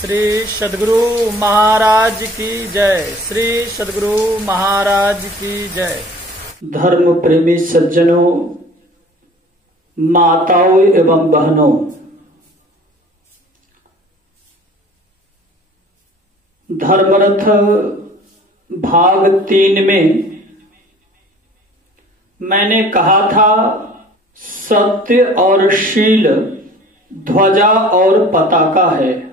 श्री सद्गुरु महाराज की जय। श्री सद्गुरु महाराज की जय। धर्म प्रेमी सज्जनों, माताओं एवं बहनों, धर्मरथ भाग 3 में मैंने कहा था सत्य और शील ध्वजा और पताका है।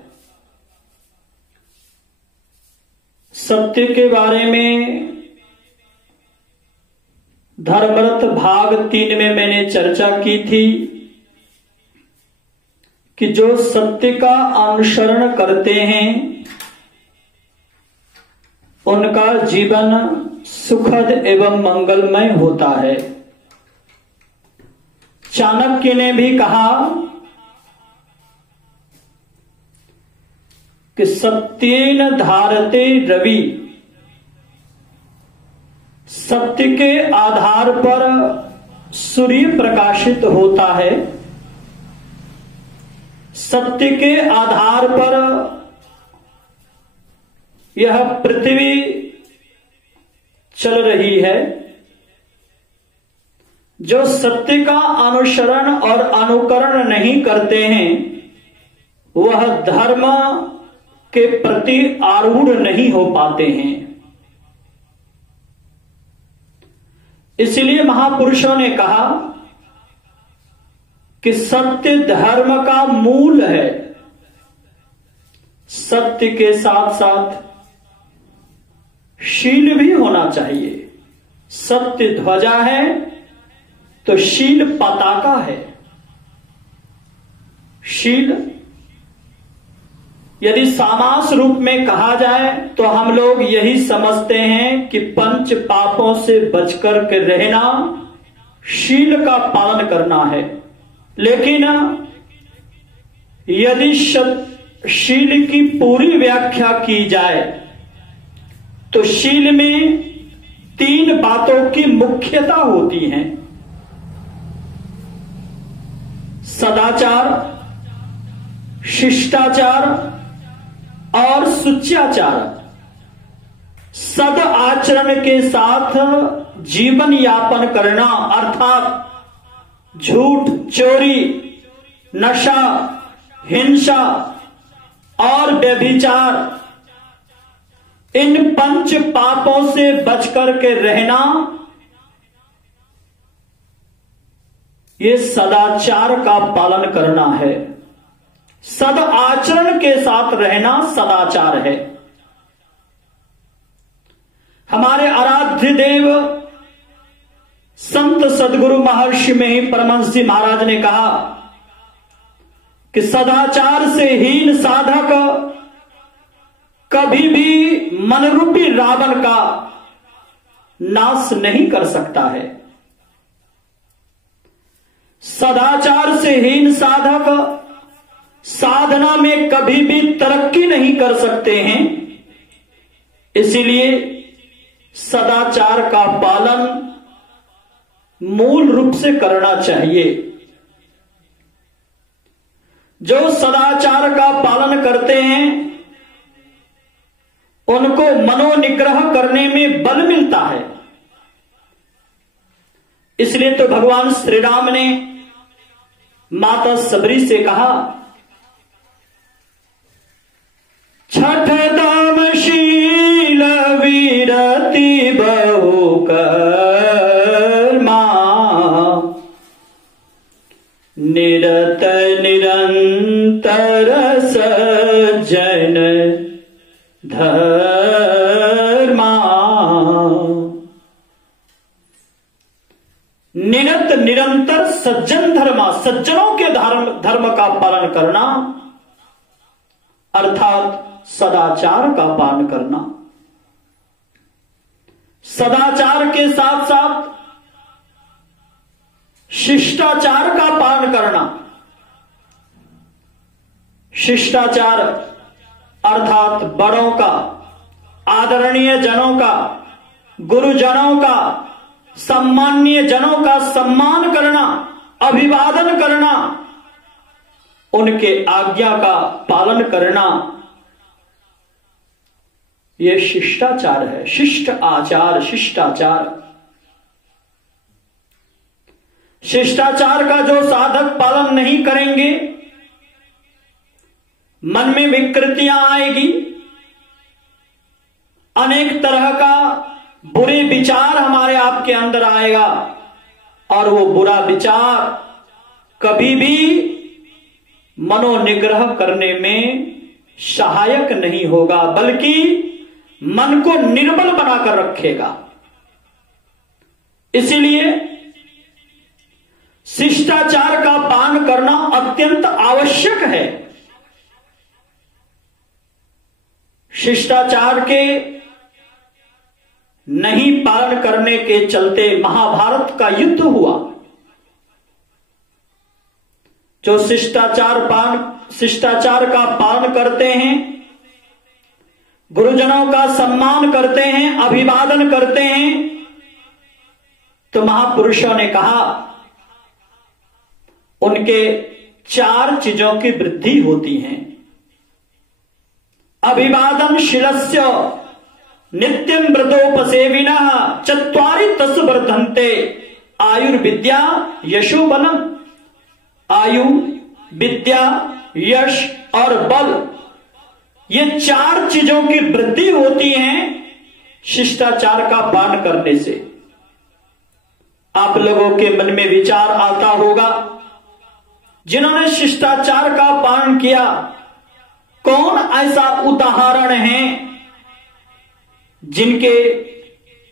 सत्य के बारे में धर्मरथ भाग 3 में मैंने चर्चा की थी कि जो सत्य का अनुसरण करते हैं उनका जीवन सुखद एवं मंगलमय होता है। चाणक्य ने भी कहा कि सत्येन धारते रवि, सत्य के आधार पर सूर्य प्रकाशित होता है। सत्य के आधार पर यह पृथ्वी चल रही है। जो सत्य का अनुसरण और अनुकरण नहीं करते हैं वह धर्म के प्रति आरूढ़ नहीं हो पाते हैं। इसलिए महापुरुषों ने कहा कि सत्य धर्म का मूल है। सत्य के साथ साथ शील भी होना चाहिए। सत्य ध्वजा है तो शील पताका है। शील यदि समास रूप में कहा जाए तो हम लोग यही समझते हैं कि पंच पापों से बचकर के रहना शील का पालन करना है। लेकिन यदि शील की पूरी व्याख्या की जाए तो शील में 3 बातों की मुख्यता होती है। सदाचार, शिष्टाचार और सुच्याचार। सद आचरण के साथ जीवन यापन करना अर्थात झूठ, चोरी, नशा, हिंसा और व्यभिचार, इन 5 पापों से बचकर के रहना, ये सदाचार का पालन करना है। सद आचरण के साथ रहना सदाचार है। हमारे आराध्य देव संत सद्गुरु महर्षि में ही परमहंस जी महाराज ने कहा कि सदाचार से हीन साधक कभी भी मनरूपी रावण का नाश नहीं कर सकता है। सदाचार से हीन साधक साधना में कभी भी तरक्की नहीं कर सकते हैं। इसलिए सदाचार का पालन मूल रूप से करना चाहिए। जो सदाचार का पालन करते हैं उनको मनोनिग्रह करने में बल मिलता है। इसलिए तो भगवान श्री राम ने माता सबरी से कहा, छठ दाम शील वीरति बहु कर्मा, निरत निरंतर सज्जन धर्मा। निरत निरंतर सज्जन धर्मा, सज्जनों के धर्म का पालन करना अर्थात सदाचार का पालन करना। सदाचार के साथ साथ शिष्टाचार का पालन करना। शिष्टाचार अर्थात बड़ों का, आदरणीय जनों का, गुरुजनों का, सम्माननीय जनों का सम्मान करना, अभिवादन करना, उनके आज्ञा का पालन करना, ये शिष्टाचार है, शिष्ट आचार, शिष्टाचार। शिष्टाचार का जो साधक पालन नहीं करेंगे, मन में विकृतियां आएगी, अनेक तरह का बुरे विचार हमारे आपके अंदर आएगा, और वो बुरा विचार कभी भी मनोनिग्रह करने में सहायक नहीं होगा, बल्कि मन को निर्बल बनाकर रखेगा। इसीलिए शिष्टाचार का पालन करना अत्यंत आवश्यक है। शिष्टाचार के नहीं पालन करने के चलते महाभारत का युद्ध हुआ। जो शिष्टाचार का पालन करते हैं, गुरुजनों का सम्मान करते हैं, अभिवादन करते हैं, तो महापुरुषों ने कहा उनके 4 चीजों की वृद्धि होती है। अभिवादन शीलस्य नित्यं व्रतोपसेविनः 4 तस् वर्धन्ते आयुर्विद्या यशोबलम। आयु, विद्या, यश और बल, ये 4 चीजों की वृद्धि होती है शिष्टाचार का पालन करने से। आप लोगों के मन में विचार आता होगा, जिन्होंने शिष्टाचार का पालन किया, कौन ऐसा उदाहरण है जिनके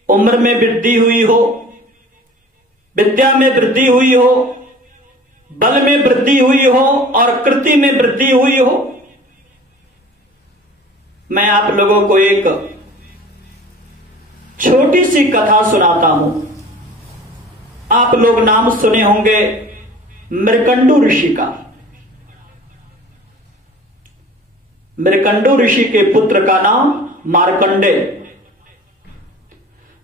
उम्र में वृद्धि हुई हो, विद्या में वृद्धि हुई हो, बल में वृद्धि हुई हो और कृति में वृद्धि हुई हो। मैं आप लोगों को एक छोटी सी कथा सुनाता हूं। आप लोग नाम सुने होंगे मृकंडू ऋषि का। मृकंडू ऋषि के पुत्र का नाम मार्कंडेय।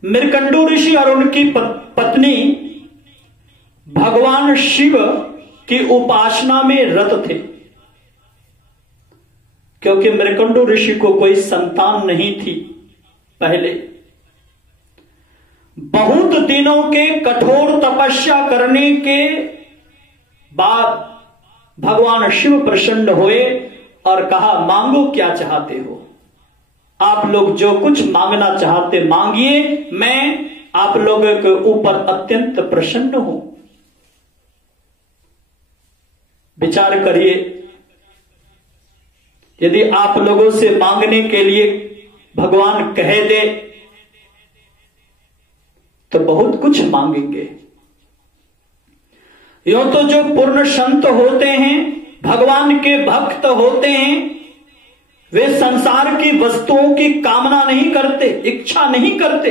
मृकंडू ऋषि और उनकी पत्नी भगवान शिव की उपासना में रत थे, क्योंकि मृकंडू ऋषि को कोई संतान नहीं थी। पहले बहुत दिनों के कठोर तपस्या करने के बाद भगवान शिव प्रसन्न हुए और कहा, मांगो क्या चाहते हो, आप लोग जो कुछ मांगना चाहते मांगिए, मैं आप लोगों के ऊपर अत्यंत प्रसन्न हूं। विचार करिए, यदि आप लोगों से मांगने के लिए भगवान कह दे तो बहुत कुछ मांगेंगे। यो तो जो पूर्ण संत होते हैं, भगवान के भक्त होते हैं, वे संसार की वस्तुओं की कामना नहीं करते, इच्छा नहीं करते,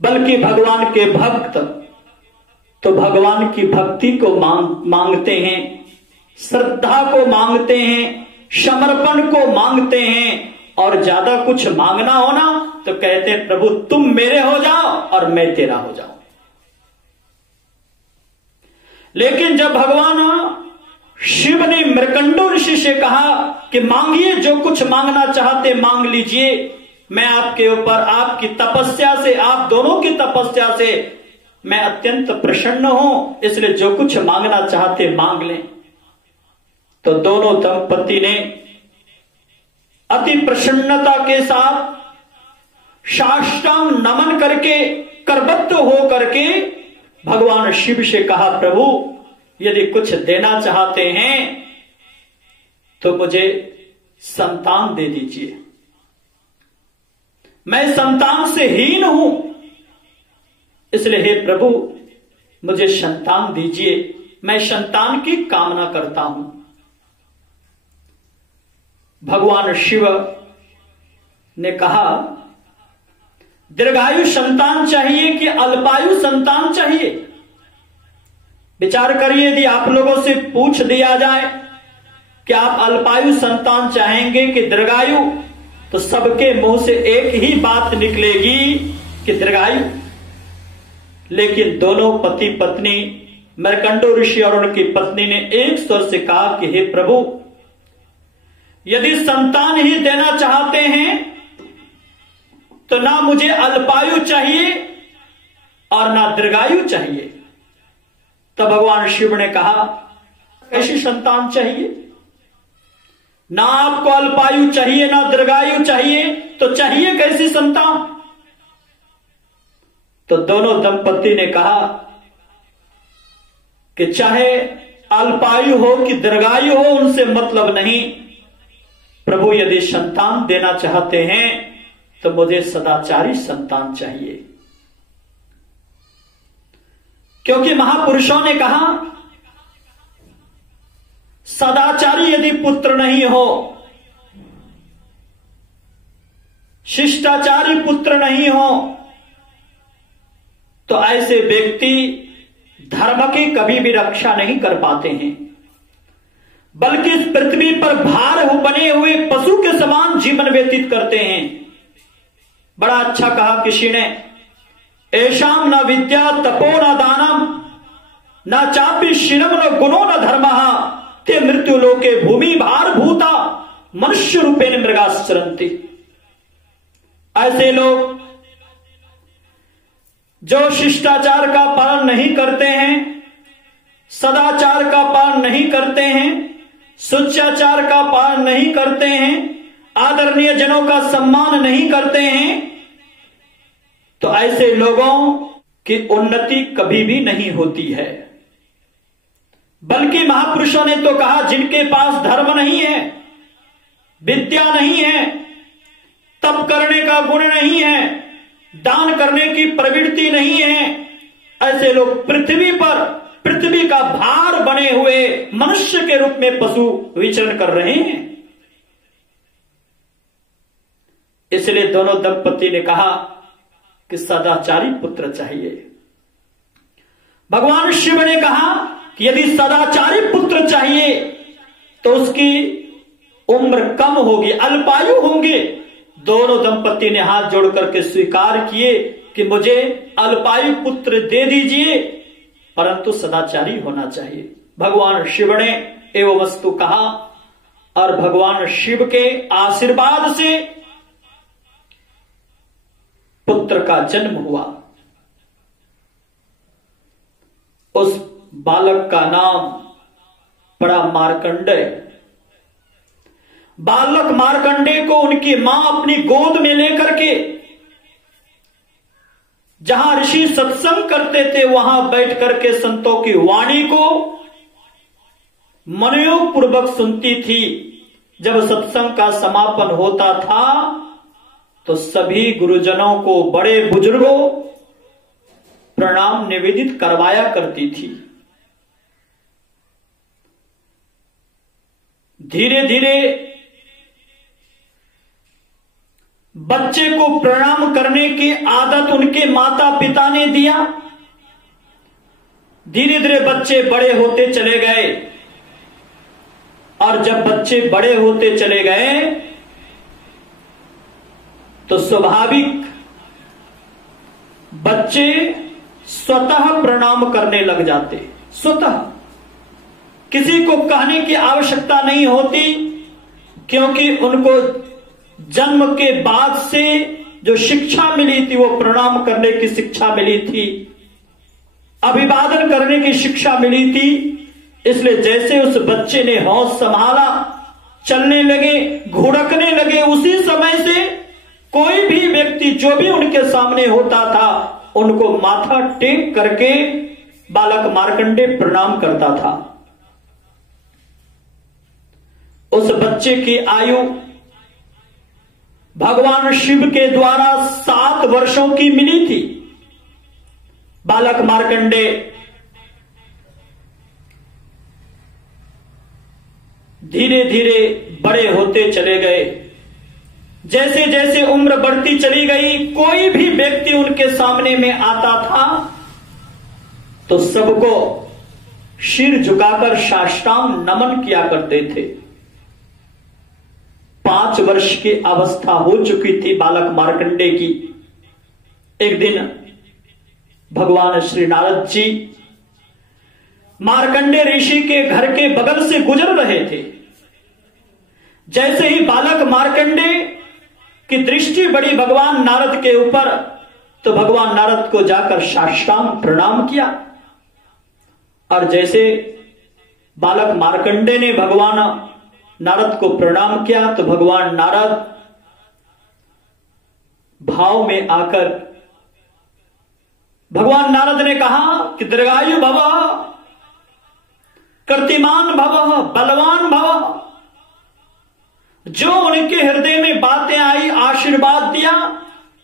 बल्कि भगवान के भक्त तो भगवान की भक्ति को मांगते हैं, श्रद्धा को मांगते हैं, समर्पण को मांगते हैं, और ज्यादा कुछ मांगना हो ना तो कहते हैं, प्रभु तुम मेरे हो जाओ और मैं तेरा हो जाऊं। लेकिन जब भगवान शिव ने मृकंडू ऋषि से कहा कि मांगिए, जो कुछ मांगना चाहते मांग लीजिए, मैं आपके ऊपर, आपकी तपस्या से, आप दोनों की तपस्या से मैं अत्यंत प्रसन्न हूं, इसलिए जो कुछ मांगना चाहते मांग लें। तो दोनों दंपति ने अति प्रसन्नता के साथ साष्टांग नमन करके, करबद्ध हो करके भगवान शिव से कहा, प्रभु यदि कुछ देना चाहते हैं तो मुझे संतान दे दीजिए, मैं संतान से हीन हूं, इसलिए हे प्रभु मुझे संतान दीजिए, मैं संतान की कामना करता हूं। भगवान शिव ने कहा, दीर्घायु संतान चाहिए कि अल्पायु संतान चाहिए? विचार करिए, यदि आप लोगों से पूछ दिया जाए कि आप अल्पायु संतान चाहेंगे कि दीर्घायु, तो सबके मुंह से एक ही बात निकलेगी कि दीर्घायु। लेकिन दोनों पति पत्नी, मृकंडू ऋषि और उनकी पत्नी ने एक स्वर से कहा कि हे प्रभु, यदि संतान ही देना चाहते हैं तो ना मुझे अल्पायु चाहिए और ना दीर्घायु चाहिए। तब भगवान शिव ने कहा, कैसी संतान चाहिए? ना आपको अल्पायु चाहिए ना दीर्घायु चाहिए, तो चाहिए कैसी संतान? तो दोनों दंपति ने कहा कि चाहे अल्पायु हो कि दीर्घायु हो, उनसे मतलब नहीं। प्रभु यदि संतान देना चाहते हैं तो मुझे सदाचारी संतान चाहिए। क्योंकि महापुरुषों ने कहा, सदाचारी यदि पुत्र नहीं हो, शिष्टाचारी पुत्र नहीं हो, तो ऐसे व्यक्ति धर्म की कभी भी रक्षा नहीं कर पाते हैं, बल्कि इस पृथ्वी पर भार बने हुए पशु के समान जीवन व्यतीत करते हैं। बड़ा अच्छा कहा किसी ने, ऐशाम न विद्या तपो न दानम न चापि शीलम न गुणो न धर्म ते मृत्यु लोके भूमि भार भूता मनुष्य रूपेण मृगाश्चरन्ति। ऐसे लोग जो शिष्टाचार का पालन नहीं करते हैं, सदाचार का पालन नहीं करते हैं, शुचाचार का पालन नहीं करते हैं, आदरणीय जनों का सम्मान नहीं करते हैं, तो ऐसे लोगों की उन्नति कभी भी नहीं होती है। बल्कि महापुरुषों ने तो कहा, जिनके पास धर्म नहीं है, विद्या नहीं है, तप करने का गुण नहीं है, दान करने की प्रवृत्ति नहीं है, ऐसे लोग पृथ्वी पर पृथ्वी का भार बने हुए मनुष्य के रूप में पशु विचरण कर रहे हैं। इसलिए दोनों दंपति ने कहा कि सदाचारी पुत्र चाहिए। भगवान शिव ने कहा कि यदि सदाचारी पुत्र चाहिए तो उसकी उम्र कम होगी, अल्पायु होंगे। दोनों दंपति ने हाथ जोड़ करके स्वीकार किए कि मुझे अल्पायु पुत्र दे दीजिए, परंतु सदाचारी होना चाहिए। भगवान शिव ने एवं वस्तु कहा और भगवान शिव के आशीर्वाद से पुत्र का जन्म हुआ। उस बालक का नाम पड़ा मार्कंडेय। बालक मार्कंडेय को उनकी मां अपनी गोद में लेकर के जहां ऋषि सत्संग करते थे वहां बैठ करके संतों की वाणी को मनोयोग पूर्वक सुनती थी। जब सत्संग का समापन होता था तो सभी गुरुजनों को, बड़े बुजुर्गों प्रणाम निवेदित करवाया करती थी। धीरे धीरे बच्चे को प्रणाम करने की आदत उनके माता पिता ने दिया। धीरे धीरे बच्चे बड़े होते चले गए और जब बच्चे बड़े होते चले गए तो स्वाभाविक बच्चे स्वतः प्रणाम करने लग जाते। स्वतः किसी को कहने की आवश्यकता नहीं होती, क्योंकि उनको जन्म के बाद से जो शिक्षा मिली थी वो प्रणाम करने की शिक्षा मिली थी, अभिवादन करने की शिक्षा मिली थी। इसलिए जैसे उस बच्चे ने होश संभाला, चलने लगे, घुड़कने लगे, उसी समय से कोई भी व्यक्ति जो भी उनके सामने होता था उनको माथा टेक करके बालक मार्कंडेय प्रणाम करता था। उस बच्चे की आयु भगवान शिव के द्वारा 7 वर्षों की मिली थी। बालक मार्कंडेय धीरे धीरे बड़े होते चले गए। जैसे जैसे उम्र बढ़ती चली गई, कोई भी व्यक्ति उनके सामने में आता था तो सबको सिर झुकाकर साष्टांग नमन किया करते थे। 5 वर्ष की अवस्था हो चुकी थी बालक मार्कंडेय की। एक दिन भगवान श्री नारद जी मार्कंडेय ऋषि के घर के बगल से गुजर रहे थे। जैसे ही बालक मार्कंडेय की की दृष्टि पड़ी भगवान नारद के ऊपर, तो भगवान नारद को जाकर साष्टांग प्रणाम किया। और जैसे बालक मार्कंडे ने भगवान नारद को प्रणाम किया, तो भगवान नारद भाव में आकर भगवान नारद ने कहा कि दीर्घायु भव, कीर्तिमान भव, बलवान भव। जो उनके हृदय में बातें आई, आशीर्वाद दिया,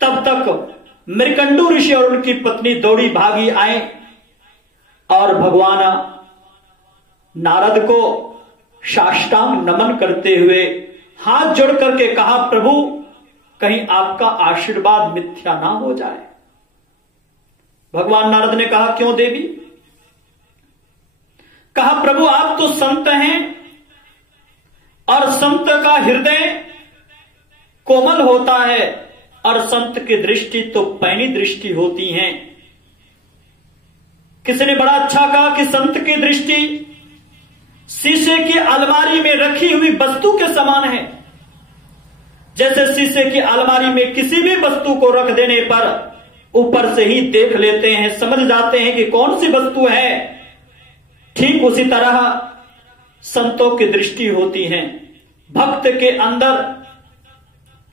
तब तक मृकंडू ऋषि और उनकी पत्नी दौड़ी भागी आए और भगवान नारद को साष्टांग नमन करते हुए हाथ जोड़ करके कहा, प्रभु कहीं आपका आशीर्वाद मिथ्या ना हो जाए। भगवान नारद ने कहा, क्यों देवी? कहा, प्रभु आप तो संत हैं और संत का हृदय कोमल होता है और संत की दृष्टि तो पैनी दृष्टि होती है। किसी ने बड़ा अच्छा कहा कि संत की दृष्टि शीशे की अलमारी में रखी हुई वस्तु के समान है। जैसे शीशे की अलमारी में किसी भी वस्तु को रख देने पर ऊपर से ही देख लेते हैं, समझ जाते हैं कि कौन सी वस्तु है, ठीक उसी तरह संतों की दृष्टि होती है। भक्त के अंदर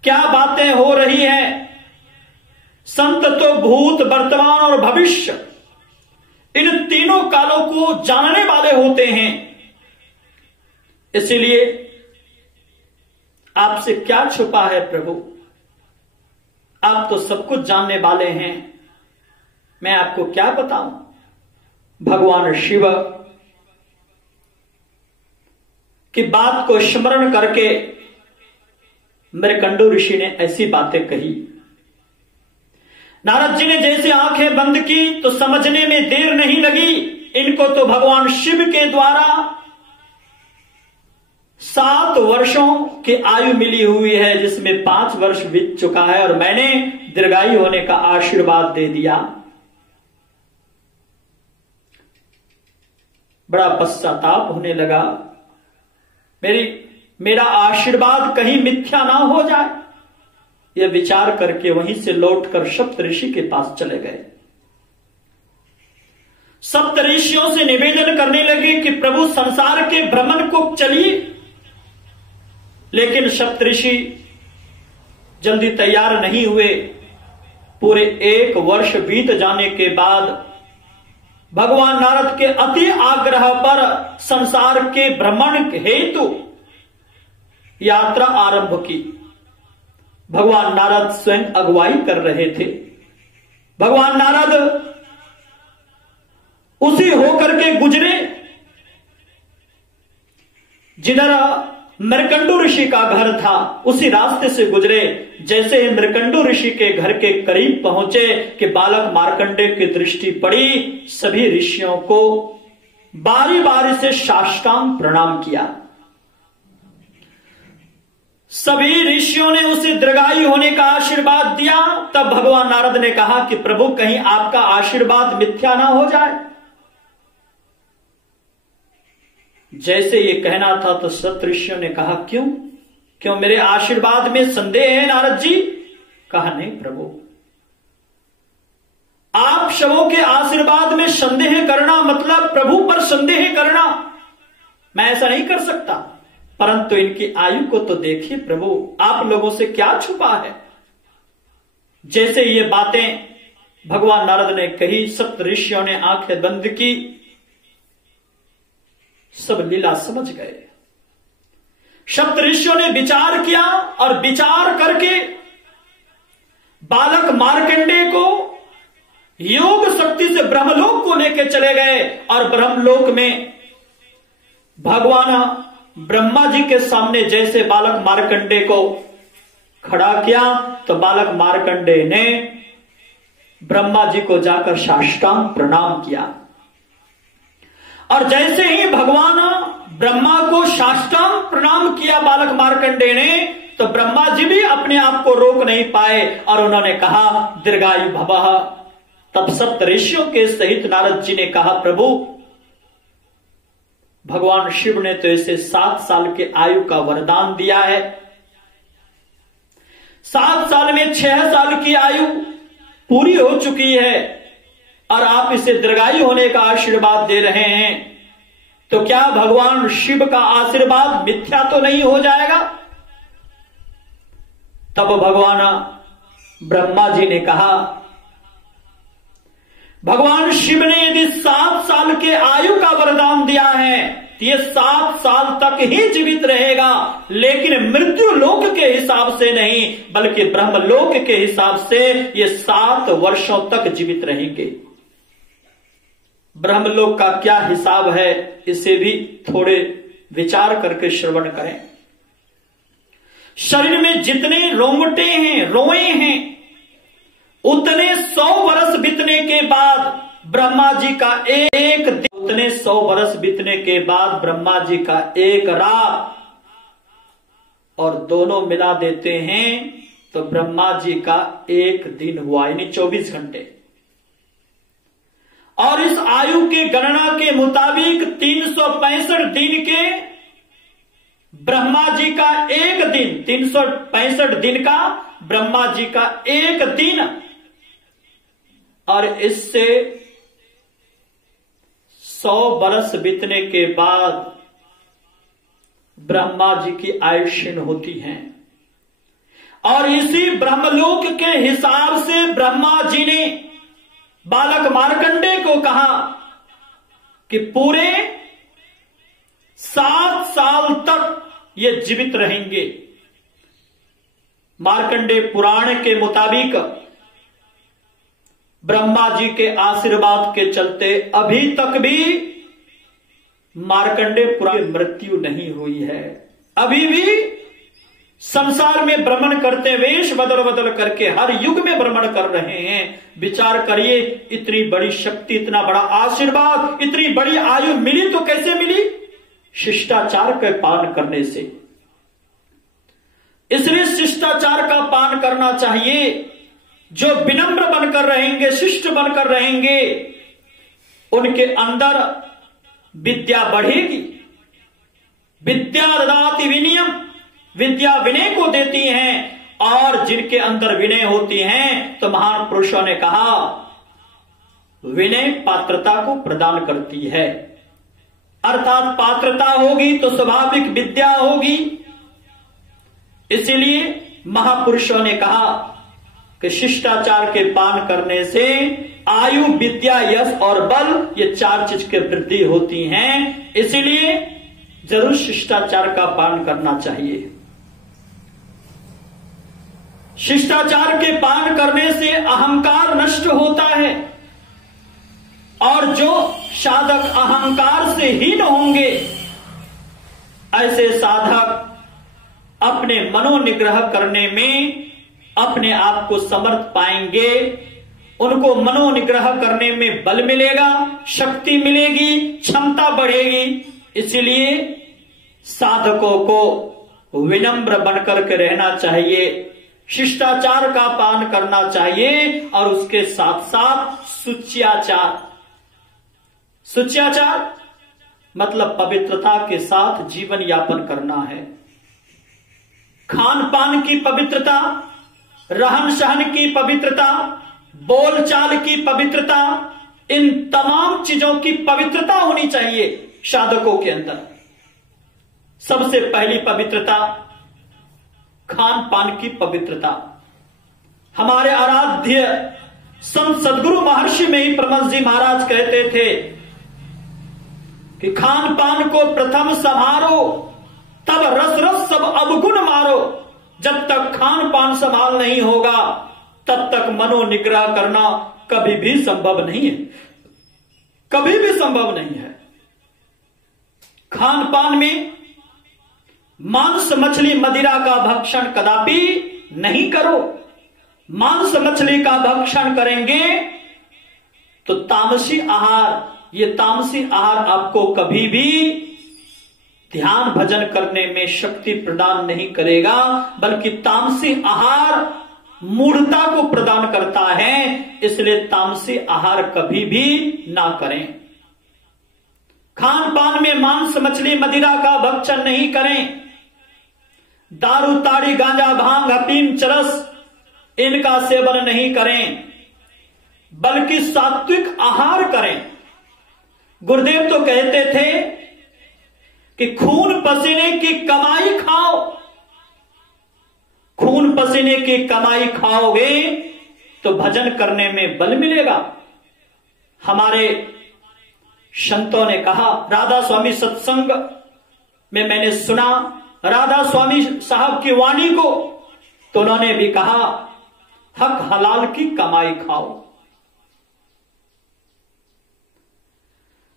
क्या बातें हो रही हैं, संत तो भूत, वर्तमान और भविष्य इन तीनों कालों को जानने वाले होते हैं। इसलिए आपसे क्या छुपा है प्रभु, आप तो सब कुछ जानने वाले हैं, मैं आपको क्या बताऊं। भगवान शिव की बात को स्मरण करके मृकंडू ऋषि ने ऐसी बातें कही। नारद जी ने जैसे आंखें बंद की तो समझने में देर नहीं लगी, इनको तो भगवान शिव के द्वारा 7 वर्षों की आयु मिली हुई है, जिसमें 5 वर्ष बीत चुका है और मैंने दीर्घायु होने का आशीर्वाद दे दिया। बड़ा पश्चाताप होने लगा, मेरा आशीर्वाद कहीं मिथ्या ना हो जाए। यह विचार करके वहीं से लौटकर सप्तऋषि के पास चले गए। सप्तऋषियों से निवेदन करने लगे कि प्रभु संसार के भ्रमण को चलिए, लेकिन सप्तऋषि जल्दी तैयार नहीं हुए। पूरे 1 वर्ष बीत जाने के बाद भगवान नारद के अति आग्रह पर संसार के भ्रमण हेतु यात्रा आरंभ की। भगवान नारद स्वयं अगुवाई कर रहे थे। भगवान नारद उसी होकर के गुजरे जिधर मृकंडू ऋषि का घर था, उसी रास्ते से गुजरे। जैसे ही मृकंडू ऋषि के घर के करीब पहुंचे कि बालक मार्कंडे की दृष्टि पड़ी, सभी ऋषियों को बारी बारी से साष्टांग प्रणाम किया। सभी ऋषियों ने उसे दीर्घायु होने का आशीर्वाद दिया। तब भगवान नारद ने कहा कि प्रभु कहीं आपका आशीर्वाद मिथ्या ना हो जाए। जैसे ये कहना था तो सप्तऋषियों ने कहा, क्यों मेरे आशीर्वाद में संदेह है नारद जी? कहा, नहीं प्रभु, आप शवों के आशीर्वाद में संदेह करना मतलब प्रभु पर संदेह करना, मैं ऐसा नहीं कर सकता। परंतु इनकी आयु को तो देखिए प्रभु, आप लोगों से क्या छुपा है। जैसे ये बातें भगवान नारद ने कही, सप्तऋषियों ने आंखें बंद की, सब लीला समझ गए। सप्तऋषियों ने विचार किया और विचार करके बालक मार्कंडे को योग शक्ति से ब्रह्मलोक को लेकर चले गए और ब्रह्मलोक में भगवान ब्रह्मा जी के सामने जैसे बालक मार्कंडे को खड़ा किया तो बालक मार्कंडे ने ब्रह्मा जी को जाकर साष्टांग प्रणाम किया। और जैसे ही भगवान ब्रह्मा को साष्टांग प्रणाम किया बालक मार्कंडे ने, तो ब्रह्मा जी भी अपने आप को रोक नहीं पाए और उन्होंने कहा, दीर्घायु भवः। तब सप्तऋषियों के सहित नारद जी ने कहा, प्रभु भगवान शिव ने तो इसे 7 साल के आयु का वरदान दिया है। 7 साल में 6 साल की आयु पूरी हो चुकी है और आप इसे दीर्घायु होने का आशीर्वाद दे रहे हैं, तो क्या भगवान शिव का आशीर्वाद मिथ्या तो नहीं हो जाएगा? तब भगवान ब्रह्मा जी ने कहा, भगवान शिव ने यदि 7 साल के आयु का वरदान दिया है तो ये 7 साल तक ही जीवित रहेगा, लेकिन मृत्यु लोक के हिसाब से नहीं बल्कि ब्रह्मलोक के हिसाब से ये 7 वर्षों तक जीवित रहेंगे। ब्रह्मलोक का क्या हिसाब है, इसे भी थोड़े विचार करके श्रवण करें। शरीर में जितने रोंगटे हैं, रोए हैं, उतने 100 वर्ष बीतने के बाद ब्रह्मा जी का एक दिन, उतने 100 वर्ष बीतने के बाद ब्रह्मा जी का एक रात, और दोनों मिला देते हैं तो ब्रह्मा जी का एक दिन हुआ, यानी 24 घंटे। और इस आयु के गणना के मुताबिक 365 दिन के ब्रह्मा जी का एक दिन, 365 दिन का ब्रह्मा जी का एक दिन, और इससे 100 वर्ष बीतने के बाद ब्रह्मा जी की आयु क्षीण होती है। और इसी ब्रह्मलोक के हिसाब से ब्रह्मा जी ने बालक मार्कंडे को कहा कि पूरे 7 साल तक ये जीवित रहेंगे। मार्कंडे पुराण के मुताबिक ब्रह्मा जी के आशीर्वाद के चलते अभी तक भी मार्कंडे पुराण मृत्यु नहीं हुई है, अभी भी संसार में भ्रमण करते, वेश बदल बदल करके हर युग में भ्रमण कर रहे हैं। विचार करिए, इतनी बड़ी शक्ति, इतना बड़ा आशीर्वाद, इतनी बड़ी आयु मिली तो कैसे मिली? शिष्टाचार के पालन करने से। इसलिए शिष्टाचार का पालन करना चाहिए। जो विनम्र बनकर रहेंगे, शिष्ट बनकर रहेंगे, उनके अंदर विद्या बढ़ेगी। विद्या ददाति विनयम, विद्या विनय को देती हैं, और जिनके अंदर विनय होती हैं तो महान पुरुषों ने कहा विनय पात्रता को प्रदान करती है। अर्थात पात्रता होगी तो स्वाभाविक विद्या होगी। इसीलिए महापुरुषों ने कहा कि शिष्टाचार के पालन करने से आयु, विद्या, यश और बल, ये 4 चीज की वृद्धि होती हैं। इसीलिए जरूर शिष्टाचार का पालन करना चाहिए। शिष्टाचार के पालन करने से अहंकार नष्ट होता है, और जो साधक अहंकार से हीन होंगे, ऐसे साधक अपने मनोनिग्रह करने में अपने आप को समर्थ पाएंगे। उनको मनोनिग्रह करने में बल मिलेगा, शक्ति मिलेगी, क्षमता बढ़ेगी। इसलिए साधकों को विनम्र बनकर के रहना चाहिए, शिष्टाचार का पालन करना चाहिए, और उसके साथ साथ शुच्याचार। शुच्याचार मतलब पवित्रता के साथ जीवन यापन करना है। खान पान की पवित्रता, रहन सहन की पवित्रता, बोलचाल की पवित्रता, इन तमाम चीजों की पवित्रता होनी चाहिए साधकों के अंदर। सबसे पहली पवित्रता खान पान की पवित्रता। हमारे आराध्य संत सदगुरु महर्षि में ही परमहंस जी महाराज कहते थे कि खान पान को प्रथम संभारो, तब रस रस सब अवगुण मारो। जब तक खान पान संभाल नहीं होगा तब तक मनोनिग्रह करना कभी भी संभव नहीं है, कभी भी संभव नहीं है। खान पान में मांस, मछली, मदिरा का भक्षण कदापि नहीं करो। मांस मछली का भक्षण करेंगे तो तामसी आहार, ये तामसी आहार आपको कभी भी ध्यान भजन करने में शक्ति प्रदान नहीं करेगा, बल्कि तामसी आहार मूढ़ता को प्रदान करता है। इसलिए तामसी आहार कभी भी ना करें। खान पान में मांस, मछली, मदिरा का भक्षण नहीं करें। दारू ताड़ी गांजा भांग अफीम चरस इनका सेवन नहीं करें, बल्कि सात्विक आहार करें। गुरुदेव तो कहते थे कि खून पसीने की कमाई खाओ, खून पसीने की कमाई खाओगे तो भजन करने में बल मिलेगा। हमारे संतों ने कहा, राधा स्वामी सत्संग में मैंने सुना राधा स्वामी साहब की वाणी को, तो उन्होंने भी कहा हक हलाल की कमाई खाओ।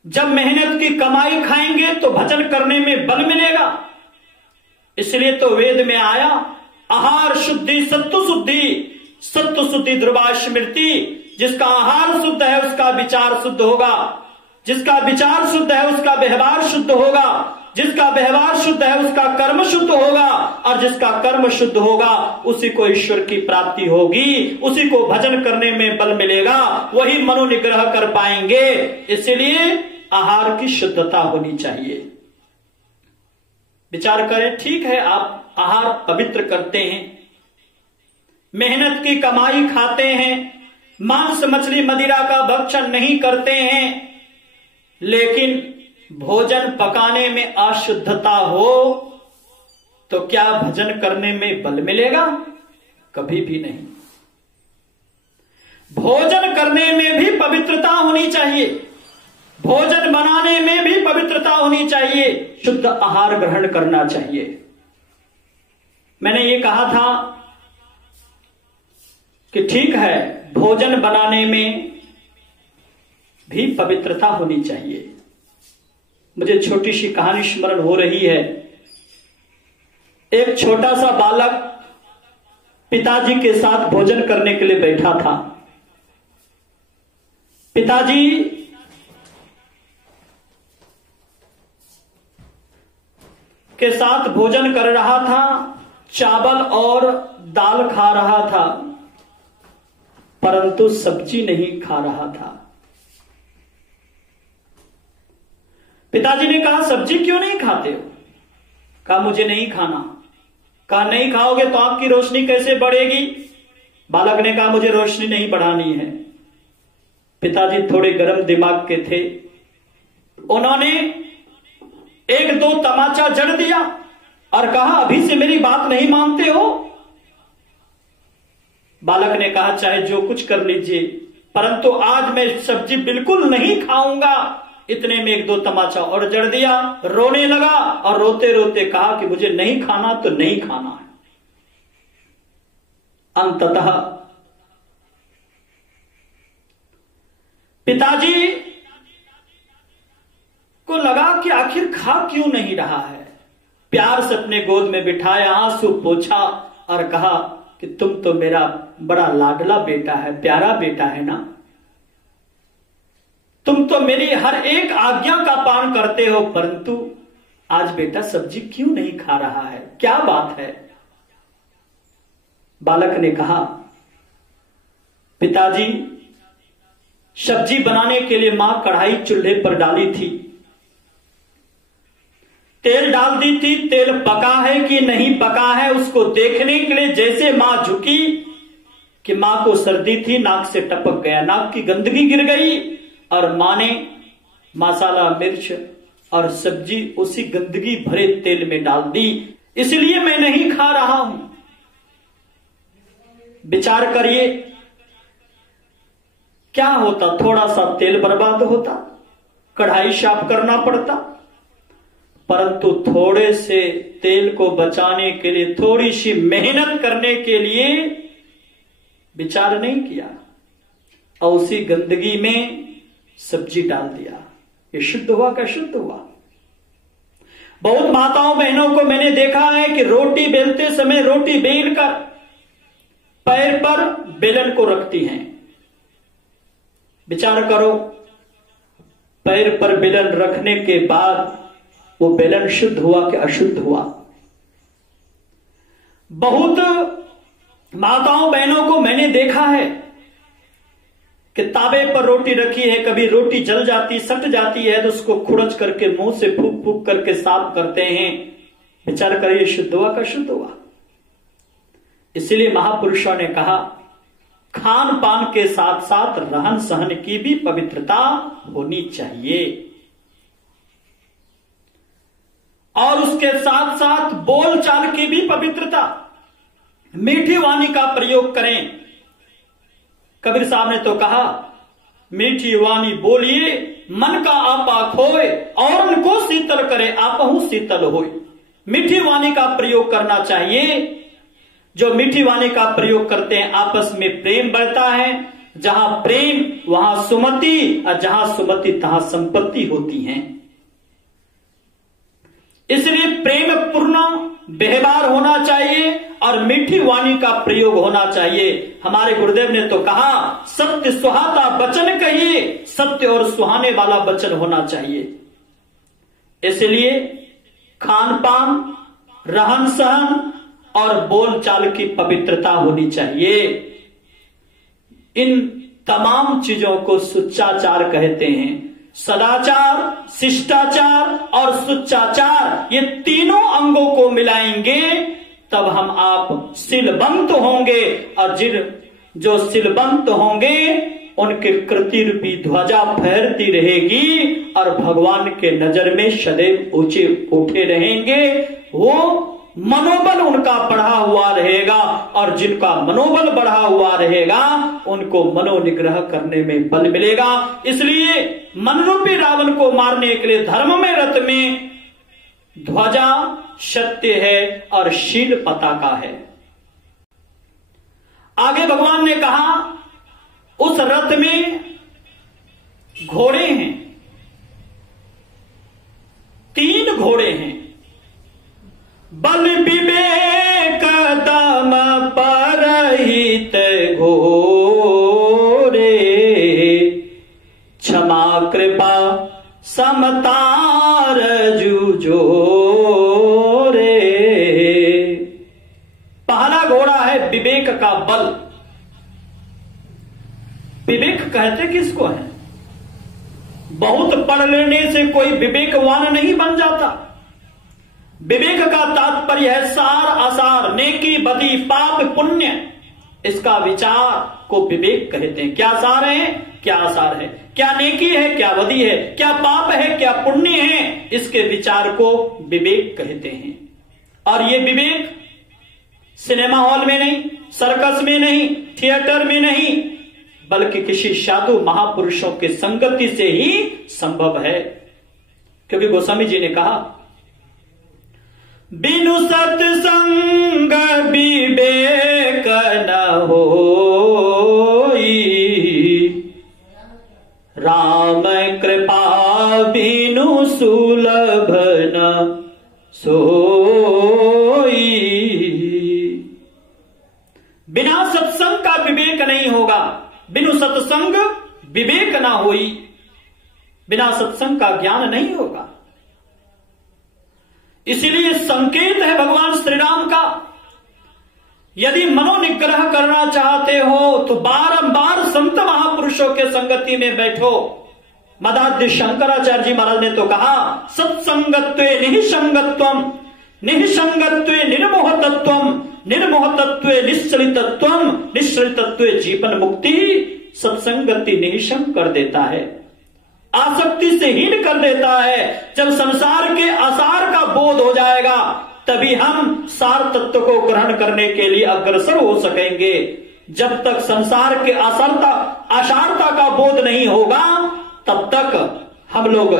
जब मेहनत की कमाई खाएंगे तो भजन करने में बल मिलेगा। इसलिए तो वेद में आया, आहार शुद्धि सत्व शुद्धि, सत्व शुद्धि ध्रुवा स्मृति। जिसका आहार शुद्ध है उसका विचार शुद्ध होगा, जिसका विचार शुद्ध है उसका व्यवहार शुद्ध होगा, जिसका व्यवहार शुद्ध है उसका कर्म शुद्ध होगा, और जिसका कर्म शुद्ध होगा उसी को ईश्वर की प्राप्ति होगी, उसी को भजन करने में बल मिलेगा, वही मनोनिग्रह कर पाएंगे। इसलिए आहार की शुद्धता होनी चाहिए। विचार करें, ठीक है आप आहार पवित्र करते हैं, मेहनत की कमाई खाते हैं, मांस मछली मदिरा का भक्षण नहीं करते हैं, लेकिन भोजन पकाने में अशुद्धता हो तो क्या भजन करने में बल मिलेगा? कभी भी नहीं। भोजन करने में भी पवित्रता होनी चाहिए, भोजन बनाने में भी पवित्रता होनी चाहिए, शुद्ध आहार ग्रहण करना चाहिए। मैंने ये कहा था कि ठीक है भोजन बनाने में भी पवित्रता होनी चाहिए। मुझे छोटी सी कहानी स्मरण हो रही है। एक छोटा सा बालक पिताजी के साथ भोजन करने के लिए बैठा था। पिताजी के साथ भोजन कर रहा था, चावल और दाल खा रहा था, परंतु सब्जी नहीं खा रहा था। पिताजी ने कहा सब्जी क्यों नहीं खाते हो? कहा मुझे नहीं खाना। कहा नहीं खाओगे तो आपकी रोशनी कैसे बढ़ेगी? बालक ने कहा मुझे रोशनी नहीं बढ़ानी है। पिताजी थोड़े गर्म दिमाग के थे, उन्होंने एक दो तमाचा जड़ दिया और कहा अभी से मेरी बात नहीं मानते हो? बालक ने कहा चाहे जो कुछ कर लीजिए, परंतु आज मैं सब्जी बिल्कुल नहीं खाऊंगा। इतने में एक दो तमाचा और जड़ दिया, रोने लगा और रोते रोते कहा कि मुझे नहीं खाना तो नहीं खाना है। अंततः पिताजी को लगा कि आखिर खा क्यों नहीं रहा है। प्यार से अपने गोद में बिठाया, आंसू पोंछा और कहा कि तुम तो मेरा बड़ा लाडला बेटा है, प्यारा बेटा है ना, तुम तो मेरी हर एक आज्ञा का पालन करते हो, परंतु आज बेटा सब्जी क्यों नहीं खा रहा है, क्या बात है? बालक ने कहा पिताजी सब्जी बनाने के लिए मां कढ़ाई चूल्हे पर डाली थी, तेल डाल दी थी, तेल पका है कि नहीं पका है उसको देखने के लिए जैसे मां झुकी कि मां को सर्दी थी, नाक से टपक गया, नाक की गंदगी गिर गई और मां ने मसाला मिर्च और सब्जी उसी गंदगी भरे तेल में डाल दी, इसलिए मैं नहीं खा रहा हूं। विचार करिए क्या होता, थोड़ा सा तेल बर्बाद होता, कढ़ाई साफ करना पड़ता, परंतु थोड़े से तेल को बचाने के लिए, थोड़ी सी मेहनत करने के लिए विचार नहीं किया और उसी गंदगी में सब्जी डाल दिया। ये शुद्ध हुआ क्या? शुद्ध हुआ। बहुत माताओं बहनों को मैंने देखा है कि रोटी बेलते समय रोटी बेल कर पैर पर बेलन को रखती हैं। विचार करो, पैर पर बेलन रखने के बाद वो बेलन शुद्ध हुआ कि अशुद्ध हुआ? बहुत माताओं बहनों को मैंने देखा है कि तावे पर रोटी रखी है, कभी रोटी जल जाती, सट जाती है तो उसको खुड़च करके मुंह से फूक फूक करके साफ करते हैं, विचार करिए, शुद्ध हुआ का शुद्ध हुआ। इसलिए महापुरुषों ने कहा खान पान के साथ साथ रहन सहन की भी पवित्रता होनी चाहिए, और उसके साथ साथ बोलचाल की भी पवित्रता, मीठी वाणी का प्रयोग करें। कबीर साहब ने तो कहा मीठी वाणी बोलिए, मन का आपा खोए, और उनको शीतल करे आपहु शीतल होए। मीठी वाणी का प्रयोग करना चाहिए। जो मीठी वाणी का प्रयोग करते हैं आपस में प्रेम बढ़ता है। जहां प्रेम वहां सुमति, और जहां सुमति तहां संपत्ति होती है। इसलिए प्रेम पूर्ण व्यवहार होना चाहिए और मीठी वाणी का प्रयोग होना चाहिए। हमारे गुरुदेव ने तो कहा सत्य सुहाता वचन कहिए, सत्य और सुहाने वाला वचन होना चाहिए। इसलिए खान पान, रहन सहन और बोलचाल की पवित्रता होनी चाहिए। इन तमाम चीजों को सुचाचार कहते हैं। सदाचार, शिष्टाचार और सुचाचार, ये तीनों अंगों को मिलाएंगे तब हम आप शीलवंत होंगे, और जो शीलवंत होंगे उनके कृति रूपी ध्वजा फहरती रहेगी और भगवान के नजर में सदैव ऊंचे उठे रहेंगे। वो मनोबल उनका बढ़ा हुआ रहेगा, और जिनका मनोबल बढ़ा हुआ रहेगा उनको मनोनिग्रह करने में बल मिलेगा। इसलिए मन रूपी रावण को मारने के लिए धर्म में रथ में ध्वजा सत्य है और शील पताका है। आगे भगवान ने कहा उस रथ में घोड़े हैं, 3 घोड़े हैं। बल विवेक दम परहित घोरे, क्षमा कृपा समतार जुझोरे। पहला घोड़ा है विवेक का बल। विवेक कहते किसको है? बहुत पढ़ लेने से कोई विवेकवान नहीं बन जाता। विवेक का तात्पर्य है सार आसार, नेकी बदी पाप पुण्य, इसका विचार को विवेक कहते हैं। क्या सार है, क्या आसार है, क्या नेकी है, क्या बदी है, क्या पाप है, क्या पुण्य है, इसके विचार को विवेक कहते हैं। और ये विवेक सिनेमा हॉल में नहीं, सर्कस में नहीं, थिएटर में नहीं, बल्कि किसी साधु महापुरुषों के संगति से ही संभव है। क्योंकि गोस्वामी जी ने कहा बिनु सत्संग विवेक न होई, राम कृपा बिनु सुलभ न सोई। बिना सत्संग का विवेक नहीं होगा, बिनु सत्संग विवेक ना होई, बिना सत्संग का ज्ञान नहीं होगा। इसीलिए संकेत है भगवान श्री राम का, यदि मनोनिग्रह करना चाहते हो तो बारंबार संत महापुरुषों के संगति में बैठो। मदाद्य शंकराचार्य जी महाराज ने तो कहा सत्संगत्वे निःसंगत्वम, निःसंगत्वे निर्मोहतत्वम, निर्मोहतत्वे निश्चलितत्वम, निश्चलितत्वे जीवन मुक्ति। सत्संगति निःसंग कर देता है, आसक्ति से हीन कर देता है। जब संसार के आसार का बोध हो जाएगा तभी हम सार तत्व को ग्रहण करने के लिए अग्रसर हो सकेंगे। जब तक संसार के आसारता का बोध नहीं होगा तब तक हम लोग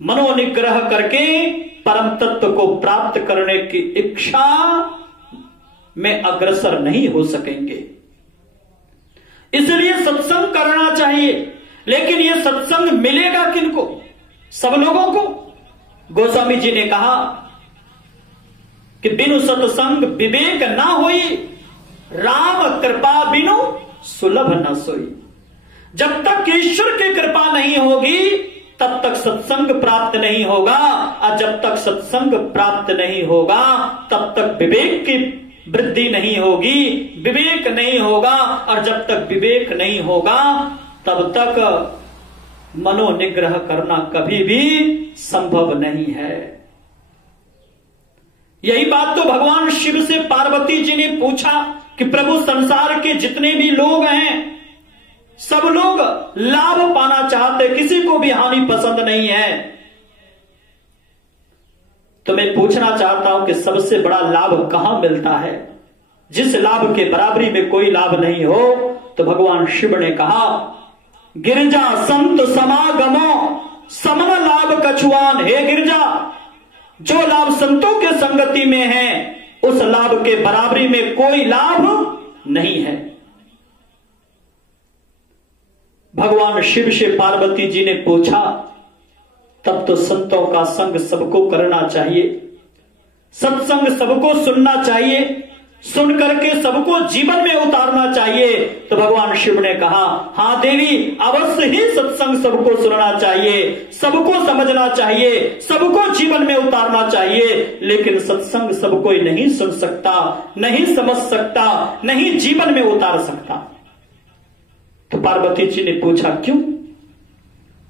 मनोनिग्रह करके परम तत्व को प्राप्त करने की इच्छा में अग्रसर नहीं हो सकेंगे। इसलिए सत्संग करना चाहिए, लेकिन यह सत्संग मिलेगा किनको? सब लोगों को। गोस्वामी जी ने कहा कि बिनु सत्संग विवेक ना होई, राम कृपा बिनु सुलभ न सोई। जब तक ईश्वर की कृपा नहीं होगी तब तक सत्संग प्राप्त नहीं होगा, और जब तक सत्संग प्राप्त नहीं होगा तब तक विवेक की वृद्धि नहीं होगी, विवेक नहीं होगा, और जब तक विवेक नहीं होगा तब तक मनोनिग्रह करना कभी भी संभव नहीं है। यही बात तो भगवान शिव से पार्वती जी ने पूछा कि प्रभु संसार के जितने भी लोग हैं सब लोग लाभ पाना चाहते, किसी को भी हानि पसंद नहीं है। तो मैं पूछना चाहता हूं कि सबसे बड़ा लाभ कहां मिलता है? जिस लाभ के बराबरी में कोई लाभ नहीं हो। तो भगवान शिव ने कहा, गिरजा संत समागमो समन लाभ कछुआन। हे गिरजा, जो लाभ संतों के संगति में है उस लाभ के बराबरी में कोई लाभ नहीं है। भगवान शिव से पार्वती जी ने पूछा, तब तो संतों का संग सबको करना चाहिए, सत्संग सबको सुनना चाहिए, सुन करके सबको जीवन में उतारना चाहिए। तो भगवान शिव ने कहा, हां देवी, अवश्य ही सत्संग सबको सुनना चाहिए, सबको समझना चाहिए, सबको जीवन में उतारना चाहिए। लेकिन सत्संग सब कोई नहीं सुन सकता, नहीं समझ सकता, नहीं जीवन में उतार सकता। तो पार्वती जी ने पूछा, क्यों?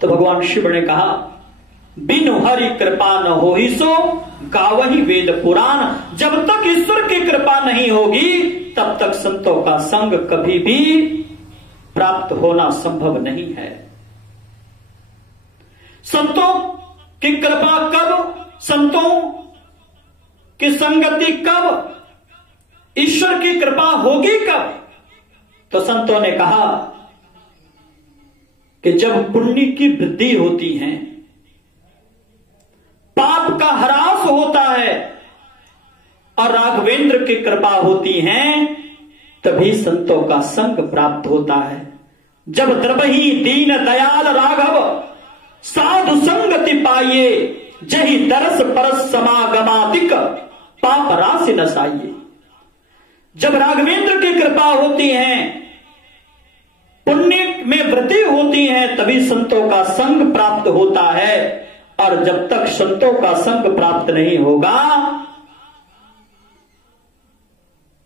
तो भगवान शिव ने कहा, बिनु हरि कृपा न होहि सो गावहि वेद पुराण। जब तक ईश्वर की कृपा नहीं होगी तब तक संतों का संग कभी भी प्राप्त होना संभव नहीं है। संतों की कृपा कब, संतों की संगति कब, ईश्वर की कृपा होगी कब? तो संतों ने कहा कि जब पुण्य की वृद्धि होती है, पाप का ह्रास होता है और राघवेंद्र की कृपा होती है, तभी संतों का संग प्राप्त होता है। जब द्रवही दीन दयाल राघव साधु संगति पाइये, जही दरस परस समागमातिक पाप राशि नसाइये। जब राघवेंद्र की कृपा होती है, पुण्य में वृद्धि होती है, तभी संतों का संग प्राप्त होता है। और जब तक संतों का संग प्राप्त नहीं होगा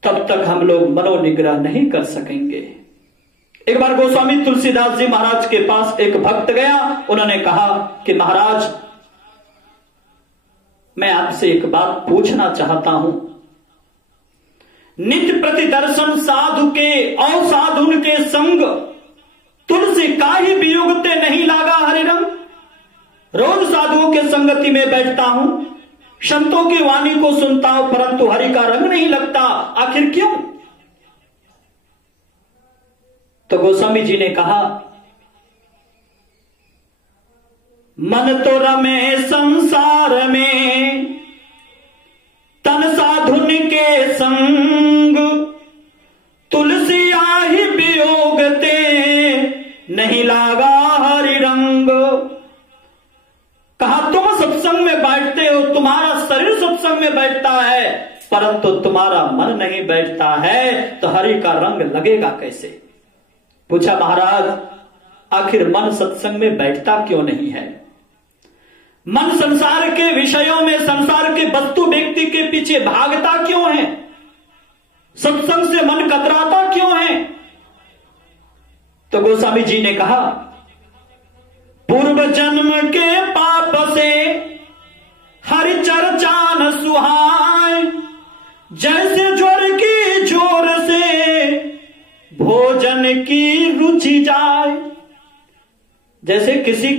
तब तक हम लोग मनोनिग्रह नहीं कर सकेंगे। एक बार गोस्वामी तुलसीदास जी महाराज के पास एक भक्त गया। उन्होंने कहा कि महाराज, मैं आपसे एक बात पूछना चाहता हूं। नित्य प्रति दर्शन साधु के और साधुन के संग तुलसी का ही वियुगते नहीं लागा हरिरंग। रोज साधुओं के संगति में बैठता हूं, संतों की वाणी को सुनता हूं, परंतु हरि का रंग नहीं लगता, आखिर क्यों? तो गोस्वामी जी ने कहा, मन तो रमे संसार में तन साधुन के संग, तुलसी आहि वियोगते नहीं लागा हरि रंग। कहा, तुम सत्संग में बैठते हो, तुम्हारा शरीर सत्संग में बैठता है, परंतु तुम्हारा मन नहीं बैठता है, तो हरि का रंग लगेगा कैसे? पूछा, महाराज, आखिर मन सत्संग में बैठता क्यों नहीं है? मन संसार के विषयों में, संसार के वस्तु व्यक्ति के पीछे भागता क्यों है? सत्संग से मन कतराता क्यों है? तो गोस्वामी जी ने कहा, पूर्व जन्म के पाप से हरि चर्चा न सुहाय, जैसे ज्वर की जोर से भोजन की रुचि जाए। जैसे किसी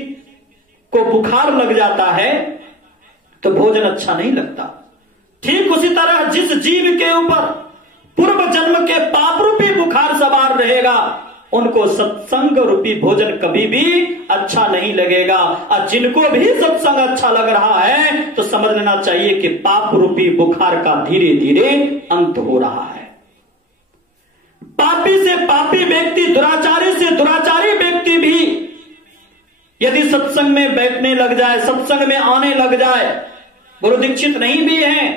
को बुखार लग जाता है तो भोजन अच्छा नहीं लगता, ठीक उसी तरह जिस जीव के ऊपर पूर्व जन्म के पाप रूपी बुखार सवार रहेगा, उनको सत्संग रूपी भोजन कभी भी अच्छा नहीं लगेगा। और जिनको भी सत्संग अच्छा लग रहा है तो समझ लेना चाहिए कि पाप रूपी बुखार का धीरे धीरे अंत हो रहा है। पापी से पापी व्यक्ति, दुराचारी से दुराचारी व्यक्ति भी यदि सत्संग में बैठने लग जाए, सत्संग में आने लग जाए, गुरु दीक्षित नहीं भी है,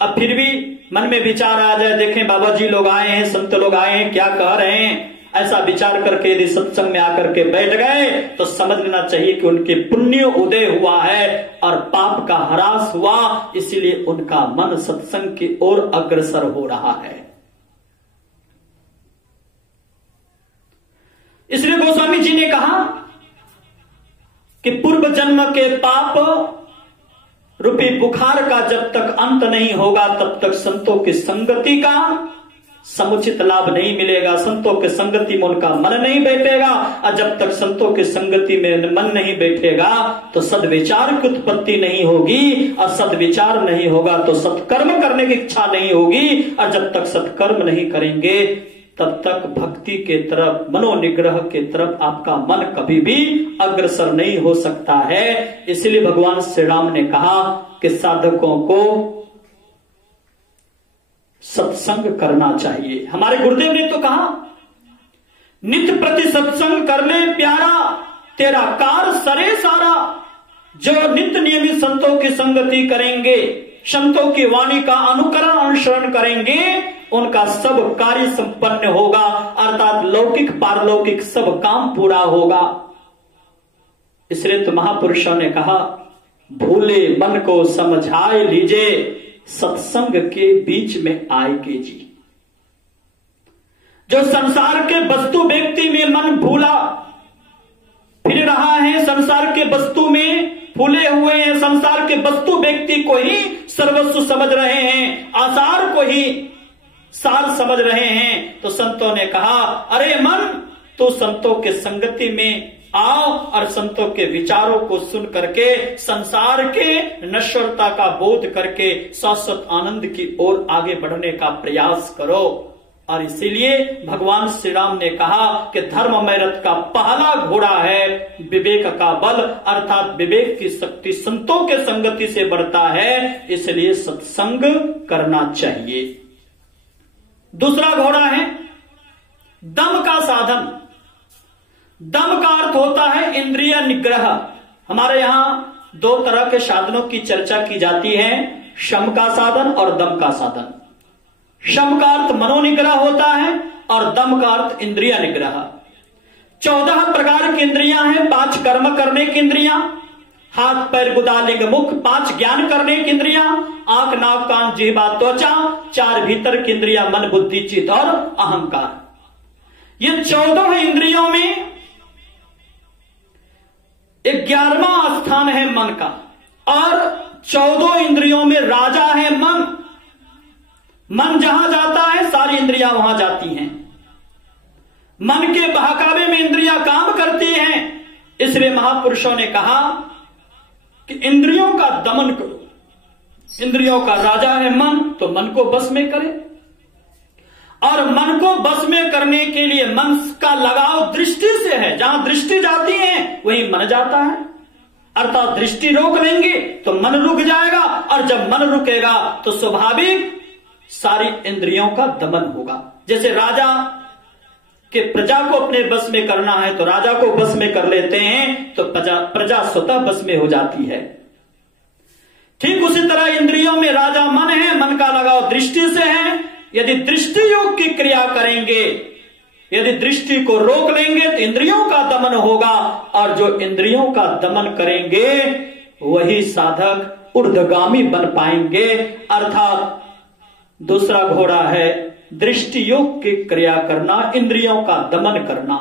अब फिर भी मन में विचार आ जाए, देखें बाबा जी लोग आए हैं, संत लोग आए हैं, क्या कह रहे हैं, ऐसा विचार करके यदि सत्संग में आकर के बैठ गए तो समझ लेना चाहिए कि उनके पुण्य उदय हुआ है और पाप का ह्रास हुआ, इसीलिए उनका मन सत्संग की ओर अग्रसर हो रहा है। इसलिए गोस्वामी जी ने कहा कि पूर्व जन्म के पाप रूपी बुखार का जब तक अंत नहीं होगा तब तक संतों की संगति का समुचित लाभ नहीं मिलेगा। संतों के संगति में उनका मन नहीं बैठेगा, और जब तक संतों की संगति में मन नहीं बैठेगा तो सद्विचार की उत्पत्ति नहीं होगी, और सद्विचार नहीं होगा तो सत्कर्म करने की इच्छा नहीं होगी, और जब तक सत्कर्म नहीं करेंगे तब तक भक्ति के तरफ, मनोनिग्रह के तरफ आपका मन कभी भी अग्रसर नहीं हो सकता है। इसलिए भगवान श्री राम ने कहा कि साधकों को सत्संग करना चाहिए। हमारे गुरुदेव ने तो कहा, नित्य प्रति सत्संग कर ले प्यारा, तेरा कार सरे सारा। जो नित्य नियमित संतों की संगति करेंगे, संतों की वाणी का अनुकरण अनुसरण करेंगे, उनका सब कार्य संपन्न होगा, अर्थात लौकिक पारलौकिक सब काम पूरा होगा। इसलिए तो महापुरुषों ने कहा, भूले मन को समझाए लीजिए, सत्संग के बीच में आएगे जी। जो संसार के वस्तु व्यक्ति में मन भूला फिर रहा है, संसार के वस्तु में फूले हुए हैं, संसार के वस्तु व्यक्ति को ही सर्वस्व समझ रहे हैं, आसार को ही सार समझ रहे हैं, तो संतों ने कहा, अरे मन तो संतों के संगति में आओ और संतों के विचारों को सुन करके संसार के नश्वरता का बोध करके शाश्वत आनंद की ओर आगे बढ़ने का प्रयास करो। और इसीलिए भगवान श्री राम ने कहा कि धर्म में रथ का पहला घोड़ा है विवेक का बल, अर्थात विवेक की शक्ति संतों के संगति से बढ़ता है, इसलिए सत्संग करना चाहिए। दूसरा घोड़ा है दम का साधन। दम का अर्थ होता है इंद्रिय निग्रह। हमारे यहां दो तरह के साधनों की चर्चा की जाती है, शम का साधन और दम का साधन। शम का अर्थ मनोनिग्रह होता है और दम का अर्थ इंद्रिय निग्रह। 14 प्रकार की इंद्रियां हैं, 5 कर्म करने की इंद्रियां, हाथ पैर गुदा लिंग मुख, 5 ज्ञान करने की इंद्रियां, आंख नाक कान जिह्वा त्वचा, 4 भीतर की इंद्रियां मन बुद्धि चित्त और अहंकार। ये 14 इंद्रियों में 11वां स्थान है मन का, और 14 इंद्रियों में राजा है मन। मन जहां जाता है सारी इंद्रियां वहां जाती हैं। मन के बहकावे में इंद्रियां काम करती हैं। इसलिए महापुरुषों ने कहा कि इंद्रियों का दमन करो। इंद्रियों का राजा है मन, तो मन को बस में करे, और मन को बस में करने के लिए मन का लगाव दृष्टि से है। जहां दृष्टि जाती है वहीं मन जाता है, अर्थात दृष्टि रोक लेंगे तो मन रुक जाएगा, और जब मन रुकेगा तो स्वाभाविक सारी इंद्रियों का दमन होगा। जैसे राजा के प्रजा को अपने बस में करना है तो राजा को बस में कर लेते हैं, तो प्रजा स्वतः बस में हो जाती है। ठीक उसी तरह इंद्रियों में राजा मन है, मन का लगाव दृष्टि से है। यदि दृष्टि योग की क्रिया करेंगे, यदि दृष्टि को रोक लेंगे तो इंद्रियों का दमन होगा, और जो इंद्रियों का दमन करेंगे वही साधक ऊर्ध्वगामी बन पाएंगे। अर्थात दूसरा घोड़ा है दृष्टि योग की क्रिया करना, इंद्रियों का दमन करना।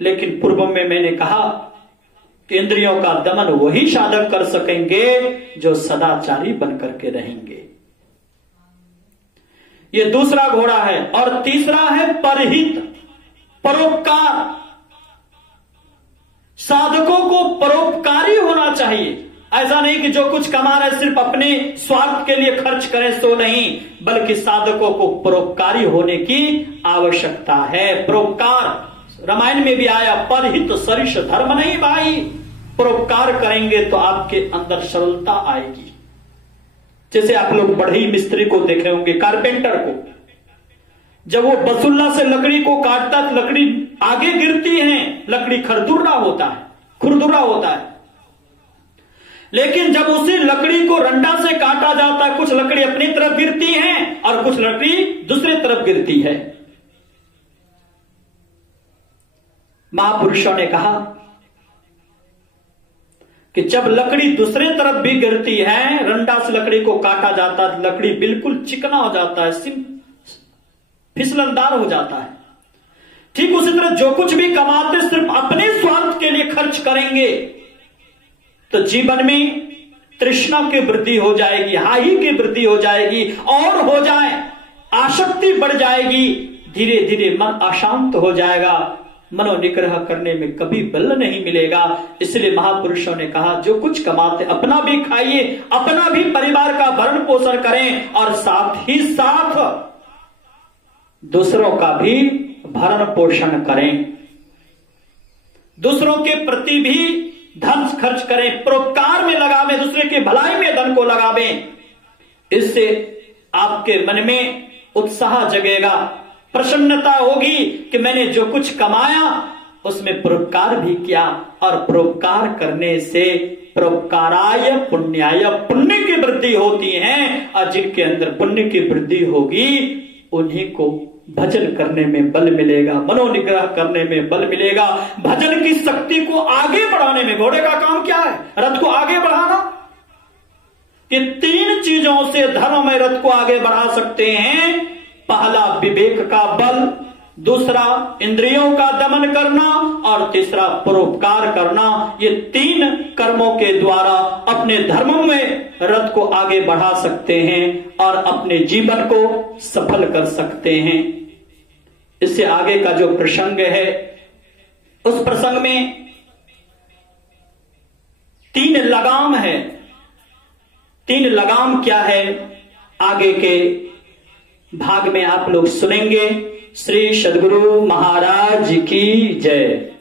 लेकिन पूर्व में मैंने कहा कि इंद्रियों का दमन वही साधक कर सकेंगे जो सदाचारी बनकर के रहेंगे। ये दूसरा घोड़ा है। और तीसरा है परहित, परोपकार। साधकों को परोपकारी होना चाहिए। ऐसा नहीं कि जो कुछ कमा रहे सिर्फ अपने स्वार्थ के लिए खर्च करें, सो नहीं, बल्कि साधकों को परोपकारी होने की आवश्यकता है। परोपकार रामायण में भी आया, परहित सरिष धर्म नहीं भाई। परोपकार करेंगे तो आपके अंदर सरलता आएगी। जैसे आप लोग बढ़ई मिस्त्री को देखे होंगे, कारपेंटर को, जब वो बसुल्ला से लकड़ी को काटता तो लकड़ी आगे गिरती है, लकड़ी खुरदुरा होता है। लेकिन जब उसी लकड़ी को रंडा से काटा जाता है, कुछ लकड़ी अपनी तरफ गिरती है और कुछ लकड़ी दूसरी तरफ गिरती है। महापुरुषों ने कहा कि जब लकड़ी दूसरे तरफ भी गिरती है, रंडा से लकड़ी को काटा जाता है, लकड़ी बिल्कुल चिकना हो जाता है, फिसलनदार हो जाता है। ठीक उसी तरह जो कुछ भी कमाते सिर्फ अपने स्वार्थ के लिए खर्च करेंगे तो जीवन में तृष्णा की वृद्धि हो जाएगी, हाई की वृद्धि हो जाएगी और हो जाए, आसक्ति बढ़ जाएगी, धीरे धीरे मन अशांत हो जाएगा, मनोनिग्रह करने में कभी बल नहीं मिलेगा। इसलिए महापुरुषों ने कहा जो कुछ कमाते अपना भी खाइए, अपना भी परिवार का भरण पोषण करें और साथ ही साथ दूसरों का भी भरण पोषण करें, दूसरों के प्रति भी धन खर्च करें, परोपकार में लगावें, दूसरे की भलाई में धन को लगावें। इससे आपके मन में उत्साह जगेगा, प्रसन्नता होगी कि मैंने जो कुछ कमाया उसमें परोपकार भी किया, और परोपकार करने से परोपकाराय पुण्याय, पुण्य की वृद्धि होती है, और जिनके अंदर पुण्य की वृद्धि होगी उन्हीं को भजन करने में बल मिलेगा, मनोनिग्रह करने में बल मिलेगा, भजन की शक्ति को आगे बढ़ाने में। घोड़े का काम क्या है? रथ को आगे बढ़ाना। कि 3 चीजों से धर्म में रथ को आगे बढ़ा सकते हैं। पहला विवेक का बल, दूसरा इंद्रियों का दमन करना, और तीसरा परोपकार करना। ये 3 कर्मों के द्वारा अपने धर्म में रथ को आगे बढ़ा सकते हैं और अपने जीवन को सफल कर सकते हैं। इससे आगे का जो प्रसंग है, उस प्रसंग में 3 लगाम है। 3 लगाम क्या है, आगे के भाग में आप लोग सुनेंगे। श्री सद्गुरु महाराज की जय।